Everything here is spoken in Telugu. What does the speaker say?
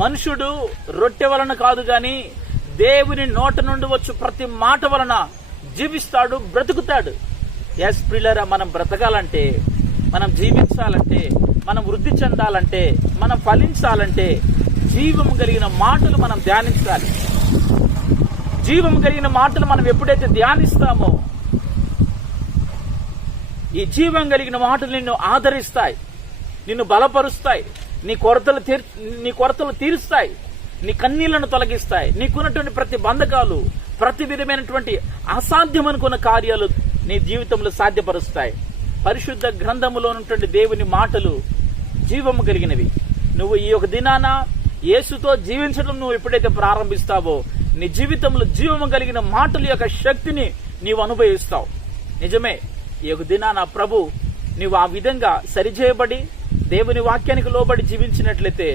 మనుషుడు రొట్టె వలన కాదు గాని దేవుని నోట నుండి వచ్చు ప్రతి మాట వలన జీవిస్తాడు, బ్రతుకుతాడు. ఎస్ ప్రియులారా, మనం బ్రతకాలంటే, మనం జీవించాలంటే, మనం వృద్ధి చెందాలంటే, మనం ఫలించాలంటే జీవం కలిగిన మాటలు మనం ధ్యానించాలి. జీవం కలిగిన మాటలు మనం ఎప్పుడైతే ధ్యానిస్తామో ఈ జీవం కలిగిన మాటలు నిన్ను ఆదరిస్తాయి, నిన్ను బలపరుస్తాయి, నీ కొరతలు తీరుస్తాయి, నీ కన్నీళ్లను తొలగిస్తాయి. నీకున్నటువంటి ప్రతి బంధకాలు, ప్రతి విధమైనటువంటి అసాధ్యమనుకున్న కార్యాలు నీ జీవితంలో సాధ్యపరుస్తాయి. పరిశుద్ధ గ్రంథములో ఉన్నటువంటి దేవుని మాటలు జీవము కలిగినవి. నువ్వు ఈ యొక్క దినాన యేసుతో జీవించడం నువ్వు ఎప్పుడైతే ప్రారంభిస్తావో నీ జీవితంలో జీవము కలిగిన మాటల యొక్క శక్తిని నీవు అనుభవిస్తావు. నిజమే, ఈ యొక్క దినాన ప్రభు నీవు ఆ విధంగా సరిచేయబడి దేవుని వాక్యానికి లోబడి జీవించినట్లయితే